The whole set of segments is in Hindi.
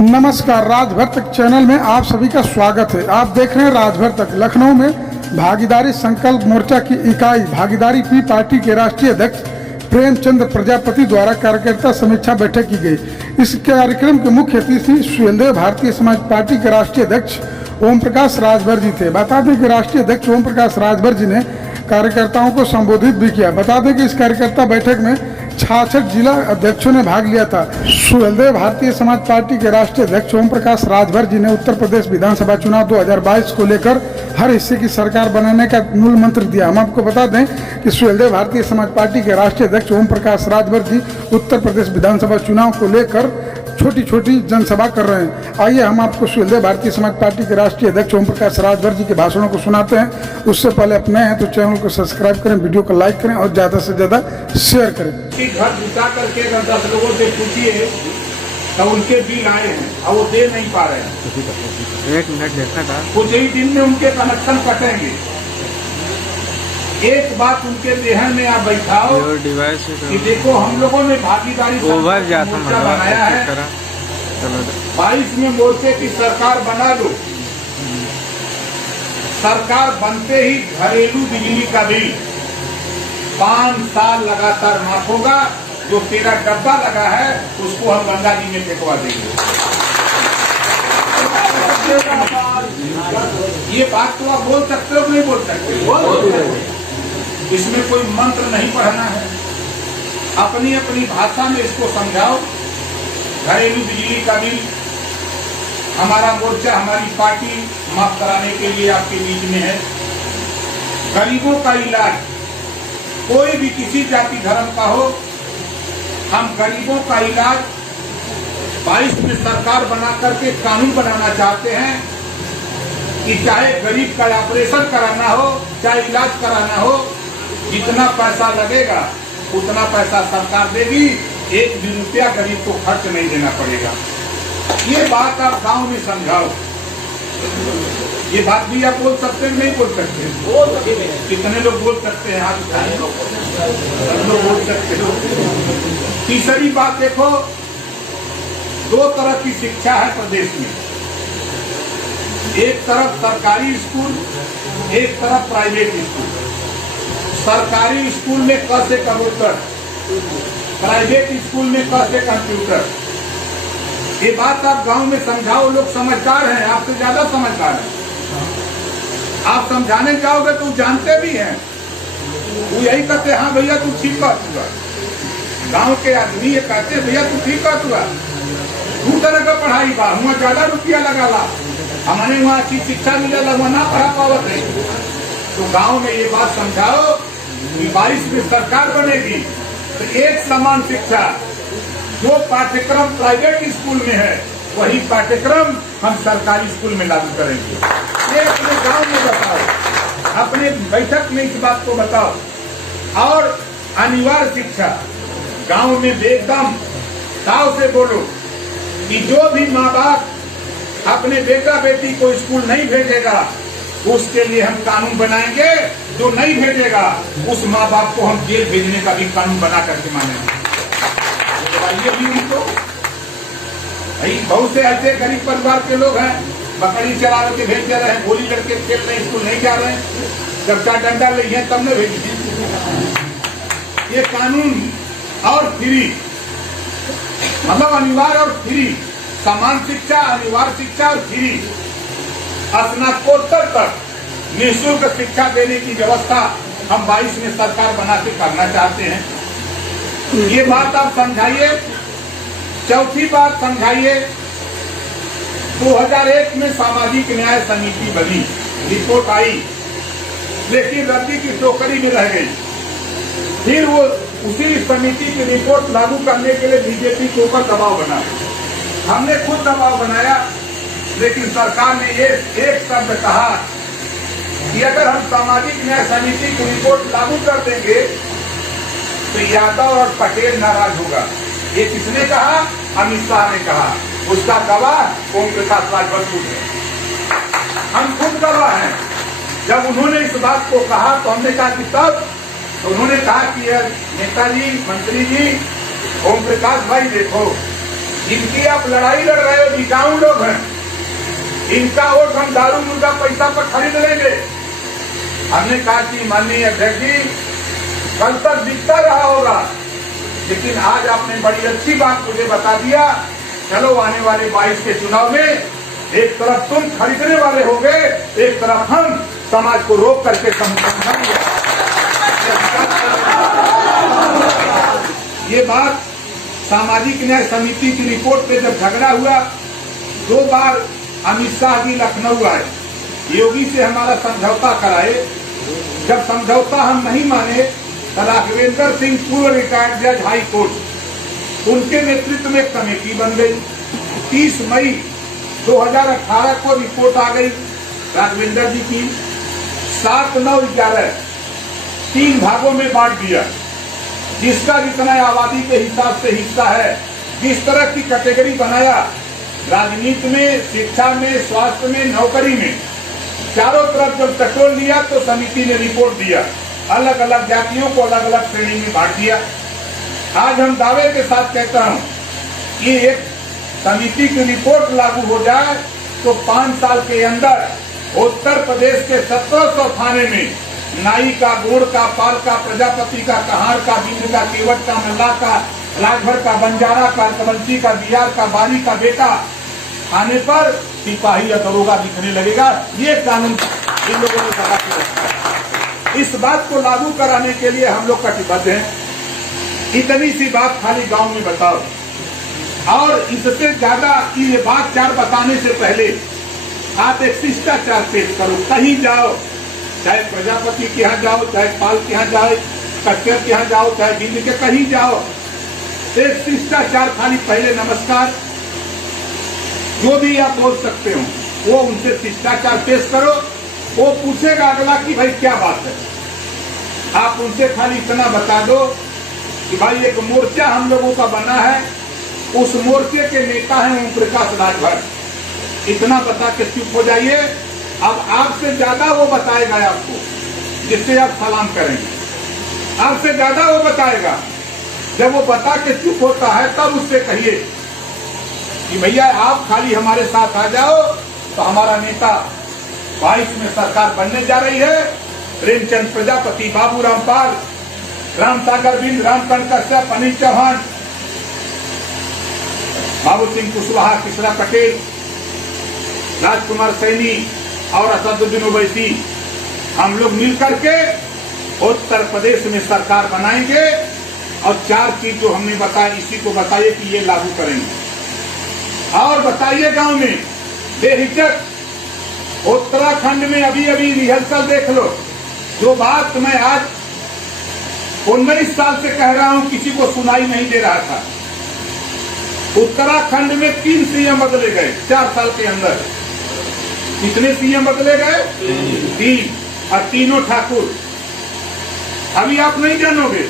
नमस्कार, राजभर तक चैनल में आप सभी का स्वागत है। आप देख रहे हैं राजभर तक। लखनऊ में भागीदारी संकल्प मोर्चा की इकाई भागीदारी पी पार्टी के राष्ट्रीय अध्यक्ष प्रेमचंद प्रजापति द्वारा कार्यकर्ता समीक्षा बैठक की गई। इस कार्यक्रम के मुख्य अतिथि सुहेलदेव भारतीय समाज पार्टी के राष्ट्रीय अध्यक्ष ओम प्रकाश राजभर जी थे। बता दें कि राष्ट्रीय अध्यक्ष ओम प्रकाश राजभर जी ने कार्यकर्ताओं को संबोधित भी किया। बता दें कि इस कार्यकर्ता बैठक में 66 जिला अध्यक्षों ने भाग लिया था। सुहेलदेव भारतीय समाज पार्टी के राष्ट्रीय अध्यक्ष ओम प्रकाश राजभर जी ने उत्तर प्रदेश विधानसभा चुनाव 2022 को लेकर हर हिस्से की सरकार बनाने का मूल मंत्र दिया। हम आपको बता दें कि सुहेलदेव भारतीय समाज पार्टी के राष्ट्रीय अध्यक्ष ओम प्रकाश राजभर जी उत्तर प्रदेश विधानसभा चुनाव को लेकर छोटी छोटी जनसभा कर रहे हैं। आइए हम आपको सुहेलदेव भारतीय समाज पार्टी के राष्ट्रीय अध्यक्ष ओम प्रकाश राजभर जी के भाषणों को सुनाते हैं। उससे पहले आप नए हैं तो चैनल को सब्सक्राइब करें, वीडियो को लाइक करें और ज़्यादा से ज़्यादा शेयर करें। घर जुटा करके अगर 10 लोगों से पूछिए तो उनके बिल आए हैं और वो दे नहीं पा रहे हैं। 1 मिनट देखना था, कुछ ही दिन में उनके कनेक्शन कटेंगे। एक बात उनके जहन में आप बैठाओ डिवाइस कि देखो हम लोगों ने भागीदारी ओवर जाता मोर्चा बनाया है। 22 में मोर्चे की सरकार बना लो। सरकार बनते ही घरेलू बिजली का बिल 5 साल लगातार माफ होगा। जो तेरा डब्बा लगा है उसको हम गंगा जी में फेंकवा देंगे। ये बात तो आप बोल सकते हो, नहीं बोल सकते? इसमें कोई मंत्र नहीं पढ़ना है। अपनी अपनी भाषा में इसको समझाओ। घरेलू बिजली का बिल हमारा मोर्चा, हमारी पार्टी माफ कराने के लिए आपके बीच में है। गरीबों का इलाज कोई भी किसी जाति धर्म का हो, हम गरीबों का इलाज 22 में सरकार बना करके कानून बनाना चाहते हैं कि चाहे गरीब का ऑपरेशन कराना हो, चाहे इलाज कराना हो, जितना पैसा लगेगा उतना पैसा सरकार देगी। 1 भी रुपया गरीब को खर्च नहीं देना पड़ेगा। ये बात आप गांव में समझाओ। ये बात भी आप बोल सकते हैं, नहीं बोल सकते? कितने लोग बोल सकते हैं? हाथ उठाएं। सब लोग बोल सकते हो। तीसरी बात देखो, 2 तरह की शिक्षा है प्रदेश में। एक तरफ सरकारी स्कूल, एक तरफ प्राइवेट स्कूल। सरकारी स्कूल में क से कबूतर, प्राइवेट स्कूल में क से कंप्यूटर। ये बात आप गांव में समझाओ। लोग समझदार हैं, आपसे ज्यादा समझदार हैं। आप समझाने जाओगे तो जानते भी हैं। वो यही कहते, हाँ भैया तू ठीक बात हुआ। गांव के आदमी ये कहते हैं, भैया तू ठीक बात हुआ। 2 तरह का पढ़ाई बा, वहाँ ज्यादा रुपया लगा ला, हमारे वहाँ अच्छी शिक्षा मिलेगा, वहाँ ना पढ़ा पावत नहीं। तो गांव में ये बात समझाओ कि 22 में सरकार बनेगी तो एक समान शिक्षा, जो पाठ्यक्रम प्राइवेट स्कूल में है वही पाठ्यक्रम हम सरकारी स्कूल में लागू करेंगे। ये अपने गांव में बताओ, अपने बैठक में इस बात को बताओ। और अनिवार्य शिक्षा गांव में एकदम ताव से बोलो कि जो भी माँ बाप अपने बेटा बेटी को स्कूल नहीं भेजेगा उसके लिए हम कानून बनाएंगे। जो नहीं भेजेगा उस माँ बाप को हम जेल भेजने का भी कानून बना करके मानेंगे। ये भी उनको भाई, बहुत से ऐसे गरीब परिवार के लोग हैं, बकरी चला के भेज दे रहे हैं, गोली लड़के खेल रहे हैं, स्कूल नहीं जा रहे हैं। जब 4 डंडा ले हैं तब न भेजिए। ये कानून और फ्री, मतलब अनिवार्य और फ्री, समान शिक्षा, अनिवार्य शिक्षा और फ्री, स्नातकोत्तर तक निःशुल्क शिक्षा देने की व्यवस्था हम 22 में सरकार बना के करना चाहते हैं। ये बात आप समझाइए। चौथी बात समझाइए, 2001 में सामाजिक न्याय समिति बनी, रिपोर्ट आई, लेकिन रद्दी की टोकरी में रह गई। फिर वो उसी समिति की रिपोर्ट लागू करने के लिए बीजेपी के ऊपर दबाव बना। हमने खुद दबाव बनाया, लेकिन सरकार ने ये एक शब्द कहा कि अगर हम सामाजिक न्याय समिति की रिपोर्ट लागू कर देंगे तो यादव और पटेल नाराज होगा। ये किसने कहा? अमित शाह ने कहा। उसका गवाह ओम प्रकाश राजभर है। हम खुद गवाह हैं। जब उन्होंने इस बात को कहा तो हमने कहा कि तब तो उन्होंने कहा कि नेताजी, मंत्री जी, ओम प्रकाश भाई देखो, जिनकी आप लड़ाई लड़ रहे हो बिकाऊ लोग हैं, इनका वोट हम दारू मुर्गा पैसा पर खरीद लेंगे। हमने कहा कि माननीय अध्यक्ष जी, कल तक दिखता रहा होगा, लेकिन आज आपने बड़ी अच्छी बात मुझे बता दिया। चलो आने वाले 22 के चुनाव में एक तरफ तुम खरीदने वाले होगे, एक तरफ हम समाज को रोक करके समझाएंगे। ये बात सामाजिक न्याय समिति की रिपोर्ट पे जब झगड़ा हुआ, 2 बार अमित शाह जी लखनऊ आए, योगी से हमारा समझौता कराए। जब समझौता हम नहीं माने तो राघवेंद्र सिंह, पूर्व रिटायर्ड जज हाई कोर्ट, उनके नेतृत्व में एक कमेटी बन गई। 30 मई 2018 को रिपोर्ट आ गई राघवेंद्र जी की। 7, 9, 11 3 भागों में बांट दिया, जिसका जितना आबादी के हिसाब से हिस्सा है, जिस तरह की कैटेगरी बनाया, राजनीति में, शिक्षा में, स्वास्थ्य में, नौकरी में, चारों तरफ जब टटोल लिया तो समिति ने रिपोर्ट दिया। अलग अलग जातियों को अलग अलग श्रेणी में बांट दिया। आज हम दावे के साथ कहता हूं कि एक समिति की रिपोर्ट लागू हो जाए तो 5 साल के अंदर उत्तर प्रदेश के 1700 थाने में नाई का, गोड़ का, पाल का, प्रजापति का, कहार का, बिंद का, केवट का, मल्ला का, राजभर का, बंजारा का, कबंसी का, बिहार का, बारी का बेटा आने पर सिपाही या दरोगा दिखने लगेगा। ये कानून इन लोगों ने बना के रखा है। इस बात को लागू कराने के लिए हम लोग कटिबद्ध हैं। इतनी सी बात खाली गांव में बताओ, और इससे ज्यादा ये बात 4 बताने से पहले आप एक शिष्टाचार पेश करो। कहीं जाओ, चाहे प्रजापति के यहाँ जाओ, चाहे पाल के यहाँ जाओ, कच्चर के यहाँ जाओ, चाहे बिंद के कहीं जाओ, एक शिष्टाचार खाली पहले नमस्कार, जो भी आप बोल सकते हो वो उनसे शिष्टाचार पेश करो। वो पूछेगा अगला कि भाई क्या बात है, आप उनसे खाली इतना बता दो कि भाई एक मोर्चा हम लोगों का बना है, उस मोर्चे के नेता हैं ओम प्रकाश राजभर। इतना बता के चुप हो जाइए। अब आपसे ज्यादा वो बताएगा आपको, जिससे आप सलाम करेंगे, आपसे ज्यादा वो बताएगा। जब वो बता के चुप होता है तब उससे कहिए कि भैया आप खाली हमारे साथ आ जाओ, तो हमारा नेता 22 में सरकार बनने जा रही है। प्रेमचंद प्रजापति, बाबू रामपाल, राम सागर बिंद, रामकंठ कश्यप, अनिल चौहान, बाबू सिंह कुशवाहा, किशोर पटेल, राजकुमार सैनी और असदुद्दीन ओवैसी, हम लोग मिल करके उत्तर प्रदेश में सरकार बनाएंगे। और 4 चीज जो हमने बताया, इसी को बताइए कि ये लागू करेंगे। और बताइए गांव में बेहिचक, उत्तराखंड में अभी अभी रिहर्सल देख लो। जो बात मैं आज 19 साल से कह रहा हूं, किसी को सुनाई नहीं दे रहा था। उत्तराखंड में 3 सीएम बदले गए 4 साल के अंदर। कितने सीएम बदले गए? 3, और तीनों ठाकुर। अभी आप नहीं जानोगे,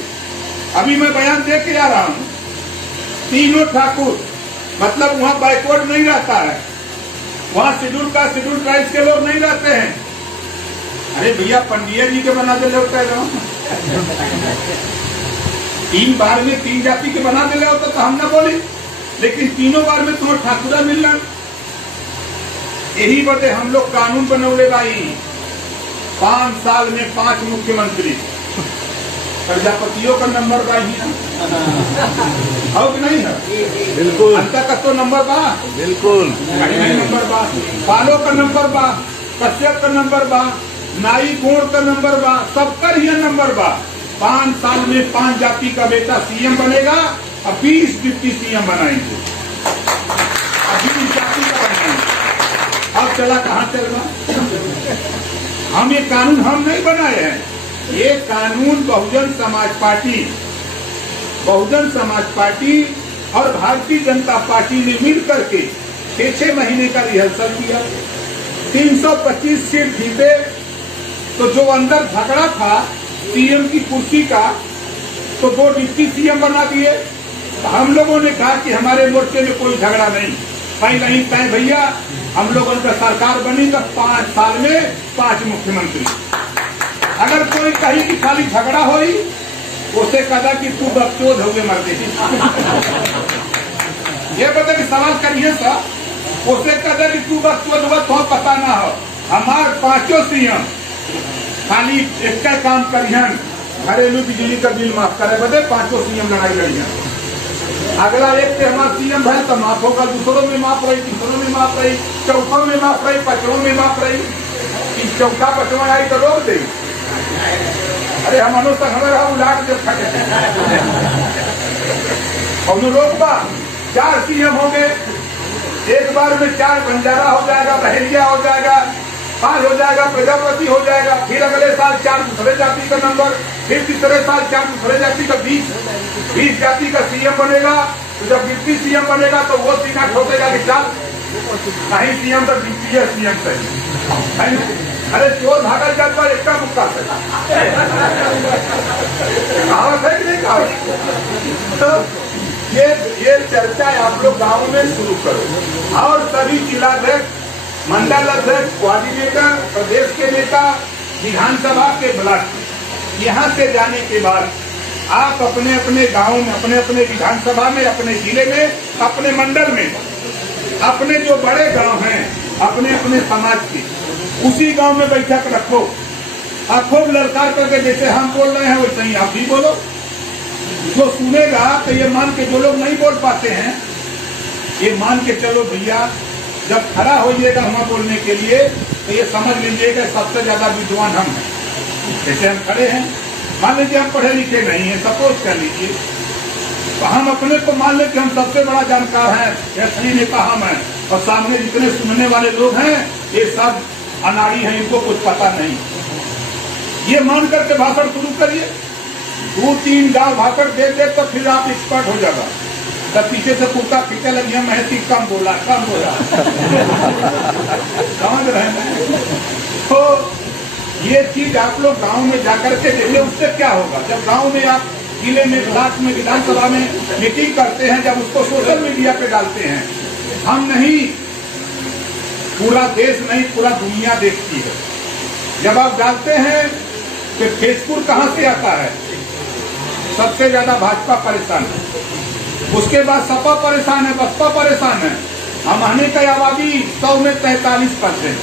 अभी मैं बयान दे के आ रहा हूं। तीनों ठाकुर, मतलब वहां बैकवर्ड नहीं रहता है, वहां शेड्यूल कास्ट, शेड्यूल ट्राइब्स के लोग नहीं रहते हैं। अरे भैया पंडिया जी के बना दे होता है 3 बार में 3 जाति के बना दे होता तो हम ना बोली, लेकिन तीनों बार में तुम्हें ठाकुरा मिल रहा। यही बदे हम लोग कानून बनौले भाई, 5 साल में 5 मुख्यमंत्री। प्रजापतियों का नंबर बा ही हो कि नहीं है? बिल्कुल। अंतर का तो नंबर बा, बिल्कुल नहीं नंबर बा। पालो का नंबर बा, कश्यप का नंबर बा, नाई गोड़ का नंबर बा, सबका ही नंबर बा। 5 साल में 5 जाति का बेटा सीएम बनेगा और 20 डिप्टी सीएम बनाएंगे। अब 20 जाति का बनाएंगे। अब चला कहाँ चल रहा? हम ये कानून हम नहीं बनाए हैं, ये कानून बहुजन समाज पार्टी और भारतीय जनता पार्टी ने मिल करके 6 महीने का रिहर्सल किया। 325 सीट जीते, तो जो अंदर झगड़ा था सीएम की कुर्सी का, तो 2 डिप्टी सीएम बना दिए। तो हम लोगों ने कहा कि हमारे मोर्चे में कोई झगड़ा नहीं, कहीं नहीं कहीं भैया हम लोगों का सरकार बनी तो 5 साल में 5 मुख्यमंत्री। अगर कोई कहीं की खाली झगड़ा होई, उसे कहा कि तू बकचोद हो गए मर गई। ये बता कि सवाल करिए सर, उससे कहते कि तू बस तो पता ना हो। हमारे 5 सीएम खाली एक काम करियन, घरेलू बिजली का बिल माफ करे बदे 5 सीएम लड़ाई लड़ियन। अगला एक से हमारा सीएम है तो माफ होगा, दूसरों में माफ रही, तीसरों में माफ रही, चौथों में माफ रही, पांचों में माफ रही। कि चौथा पांचवा आई तो रोक दे। अरे हम अनुसार हमारा उलाट जब खड़े और रोकबा 4 सीएम हो गए, एक बार में 4 बंजारा हो जाएगा, बहेलिया हो जाएगा, 5 हो जाएगा, प्रजापति हो जाएगा, फिर अगले साल 4 दूसरे जाति का नंबर, फिर तीसरे साल 4 दूसरे जाति का 20 जाति का सीएम बनेगा। तो जब 20 सीएम बनेगा तो वो सीना ठोकेगा कि चल नहीं सीएम तो 20 सीएम सही। अरे चोर भागल जात पर एक मुक्का से कहावत है कि नहीं कहावत। तो ये चर्चा आप लोग गाँव में शुरू करो और सभी जिलाध्यक्ष, मंडल अध्यक्ष, कोऑर्डिनेटर, प्रदेश के नेता, विधानसभा के ब्लॉक, यहाँ से जाने के बाद आप अपने अपने गांव में, अपने अपने विधानसभा में, अपने जिले में, अपने मंडल में, अपने जो बड़े गांव हैं, अपने अपने समाज के, उसी गांव में बैठक रखो और खूब ललकार करके जैसे हम बोल रहे हैं वैसे ही आप भी बोलो। जो सुनेगा तो ये मान के, जो लोग नहीं बोल पाते हैं ये मान के चलो भैया, जब खड़ा होइएगा हम बोलने के लिए तो ये समझ लीजिएगा सबसे ज्यादा विद्वान हम हैं। जैसे हम खड़े हैं, मान लीजिए हम पढ़े लिखे नहीं है, सपोज कर लीजिए, तो हम अपने को मान लें कि हम सबसे बड़ा जानकार हैं, असली नेता हम हैं, और सामने जितने सुनने वाले लोग हैं ये सब अनाड़ी हैं, इनको कुछ पता नहीं। ये मान करके भाषण शुरू करिए, 2-3 गाँव भाषण दे दे तो फिर आप एक्सपर्ट हो जाएगा। तब पीछे से कुत्ता खींचे लगी है, महती कम बोला समझ रहे हैं। तो ये चीज आप लोग गांव में जाकर के देखिए, उससे क्या होगा। जब गांव में आप जिले में, ब्लॉक में, विधानसभा में मीटिंग करते हैं, जब उसको सोशल मीडिया पे डालते हैं, हम नहीं, पूरा देश नहीं, पूरा दुनिया देखती है। जब आप डालते हैं तो फेसबुक कहां से आता है, सबसे ज्यादा भाजपा परेशान है, उसके बाद सपा परेशान है, बसपा परेशान है। हमारे की आबादी 100 में 43%,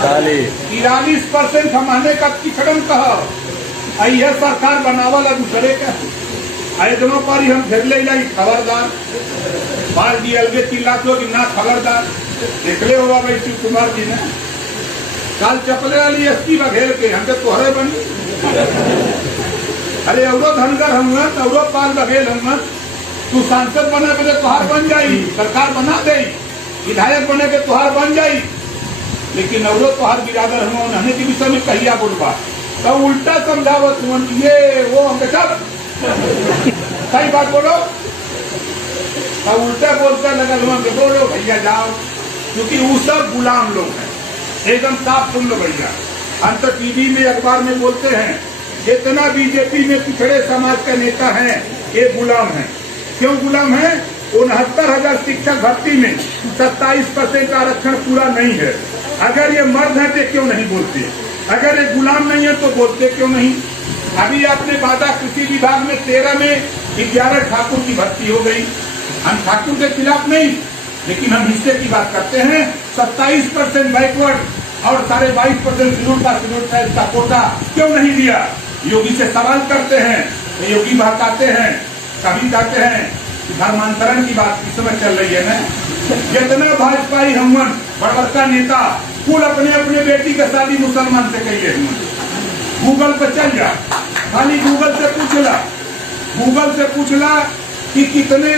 43% हमारे का पिछड़न कहा। यह सरकार बनावल दूसरे का आयोजनों पर ही हम घेर ले जाई, खबरदार। बाल डी अलगे चिल्लाते हो कि ना खबरदार। देखले होगा भाई शिव कुमार जी ने काल चपले वाली एसपी बघेर के हमसे तोहरे बनी। अरे अवरो धनगर हम, अवरो पाल बघेल हम, तू सांसद बने के तुहार बन जाई, सरकार बना दे, विधायक बने के तुहार बन जाई, लेकिन अवरो तुहार बिरादर हम उन्होंने के विषय में कहिया बोलबा तो उल्टा समझावत ये वो हम चल सही बात बोलो, और उल्टा बोलता लगा बोलो भैया जाओ, क्योंकि वो सब गुलाम लोग हैं। एकदम साफ सुन लो भैया, हम तो टीवी में, अखबार में बोलते हैं, जितना बीजेपी में पिछड़े समाज का नेता है ये गुलाम है। क्यों गुलाम है? 69,000 शिक्षक भर्ती में 27% का आरक्षण पूरा नहीं है। अगर ये मर्द है तो क्यों नहीं बोलते? अगर ये गुलाम नहीं है तो बोलते क्यों नहीं? अभी आपने बाधा, कृषि विभाग में 13 में 11 ठाकुर की भर्ती हो गई। हम ठाकुर के खिलाफ नहीं, लेकिन हम हिस्से की बात करते हैं। 27% बैकवर्ड और 22.5% शेड्यूल कास्ट का कोटा क्यों नहीं दिया? योगी से सवाल करते हैं तो योगी बहकाते हैं, कभी कहते हैं धर्मांतरण की बात इस समय चल रही है ना। जितना भाजपाई हम बड़का नेता कुल अपने अपने बेटी का शादी मुसलमान से कहिए, गूगल पे चल जा, खाली गूगल से पूछला कि कितने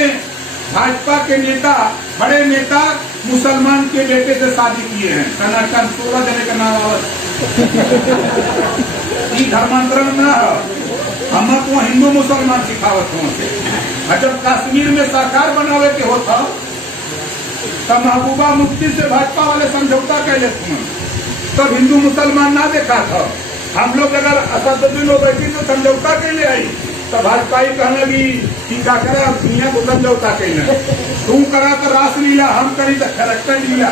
भाजपा के नेता, बड़े नेता मुसलमान के बेटे से शादी किए हैं। कर्नाटक 16 जने का नाम आवत धर्मांतरण न हम तो हिंदू मुसलमान सिखावत हो। जब कश्मीर में सरकार बनावे के होता तब महबूबा मुफ्ती से भाजपा वाले समझौता कर लेते हैं, तब हिंदू मुसलमान ना देखा था। हम लोग अगर असदुद्दीन ओवैसी से समझौता के लिए आई तो भाजपाई कहने लगी कि क्या करे, अब दुनिया को समझौता के लिए तुम करा कर रास लीला, हम करी तो कैरेक्टर लीला।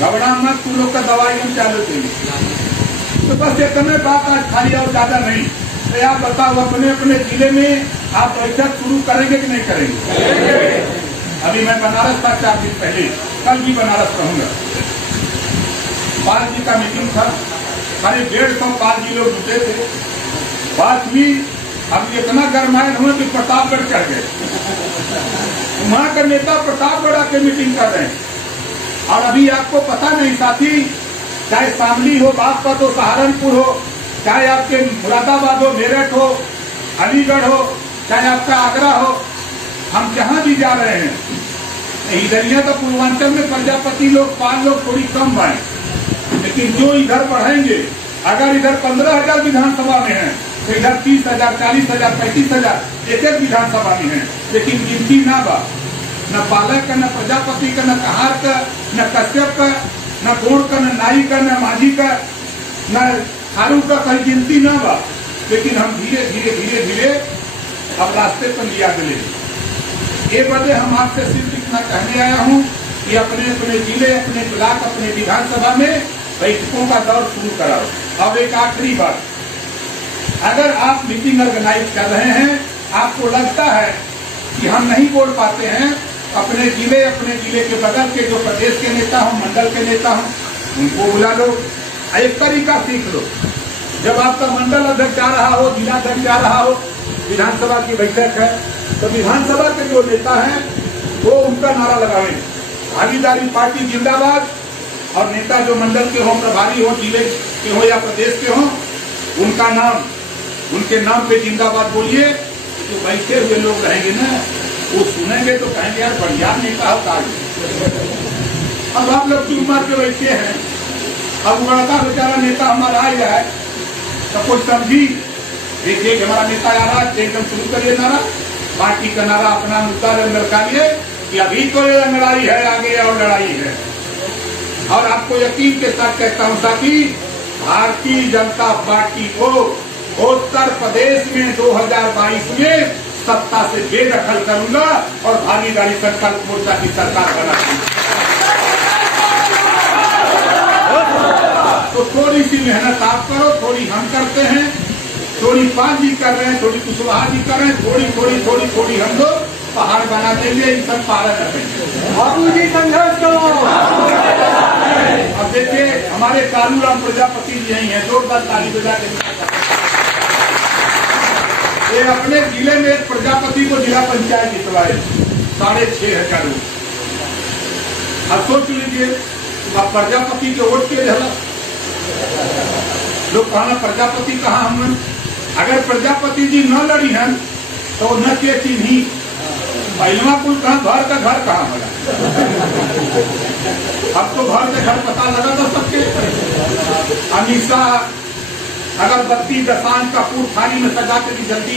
घबरा मत, तू लोग का दवाई हम चालू करेंगे। तो बस इतने बात आज खाली और ज्यादा नहीं। तो आप बताओ, अपने अपने जिले में आप बैठक शुरू करेंगे कि नहीं करेंगे? अभी मैं बनारस था 4 दिन पहले, कल भी बनारस रहूंगा। पाल जी का मीटिंग था, करीब 150 पाल जी लोग जुटे थे। बात हुई, अब इतना गरमायल हुए कि प्रतापगढ़ चढ़ गए। वहां का नेता प्रतापगढ़ आके मीटिंग कर रहे हैं। और अभी आपको पता नहीं साथी, चाहे शामली हो, बागपत हो, सहारनपुर हो, चाहे आपके मुरादाबाद हो, मेरठ हो, अलीगढ़ हो, चाहे आपका आगरा हो, हम जहां भी जा रहे हैं, इधरिया तो पूर्वांचल में प्रजापति लोग, पाल लोग थोड़ी कम आए, लेकिन जो इधर बढ़ेंगे, अगर इधर 15,000 विधानसभा में है तो इधर 30,000, 40,000, 35,000 एक एक विधानसभा में है, लेकिन गिनती ना बा, न पालक का, न प्रजापति का, न कहार का, न कश्यप का, न गोड़ का, न नाई का, न माझी का, न खारू का, कहीं गिनती ना बा। लेकिन हम धीरे धीरे धीरे धीरे अब रास्ते पर लिया गए। ये वजह हम आपसे सिर्फ इतना कहने आया हूँ कि अपने अपने जिले, अपने ब्लॉक, अपने विधानसभा में बैठकों का दौर शुरू कराओ। और एक आखिरी बात, अगर आप मीटिंग ऑर्गेनाइज कर रहे हैं, आपको लगता है कि हम नहीं बोल पाते हैं, अपने जिले के बगल के जो प्रदेश के नेता हों, मंडल के नेता हों, उनको बुला लो। एक तरीका सीख लो, जब आपका मंडल अध्यक्ष जा रहा हो, जिला अध्यक्ष जा रहा हो, विधानसभा की बैठक है, तो विधानसभा के जो नेता हैं वो उनका नारा लगावें, भागीदारी पार्टी जिंदाबाद। और नेता जो मंडल के हों, प्रभारी हो, जिले के हो या प्रदेश के हों, उनका नाम, उनके नाम पे जिंदाबाद बोलिए। तो बैठे हुए लोग रहेंगे ना, वो सुनेंगे तो कहेंगे यार बढ़िया नेता हो कार्य। अब आप लोग की उम्र के बैठे हैं, अब लड़का बेचारा नेता हमारा आ जाए तो कोई समझी, देखिए हमारा नेता आ रहा है, एकदम शुरू करिए नारा, पार्टी का नारा, अपना मुद्दा निकालिए कि अभी तो ये लड़ाई है, आगे और लड़ाई है। और आपको यकीन के साथ कहता हूँ साथी, भारतीय जनता पार्टी को उत्तर प्रदेश में 2022 में सत्ता से बेदखल करूंगा और भागीदारी संकल्प मोर्चा की सरकार बनाऊंगा। तो थोड़ी सी मेहनत आप करो, थोड़ी हम करते हैं, थोड़ी पाल जी कर रहे हैं, थोड़ी कुशवाहा जी कर रहे हैं, थोड़ी थोड़ी थोड़ी थोड़ी हम लोग पहाड़ बना देंगे, इन सब पारा करेंगे। बाबू जी संघर्ष करो। अब देखिए हमारे कालूराम प्रजापति जी यही है, जोरदार ताली बजा के। ये अपने जिले में एक प्रजापति को जिला पंचायत जितवाए 6,500 लोग। अब सोच लीजिए, अब प्रजापति के वोट के लिए लोग कहना प्रजापति कहाँ हम, अगर प्रजापति जी न लड़ी हैं तो न के चिन्ही पहलवा कुल कहा, घर का घर कहाँ बना। अब तो घर से घर पता लगा था सबके। अमीषा अगरबत्ती दसांज का पूर थाली में सजा के भी जल्दी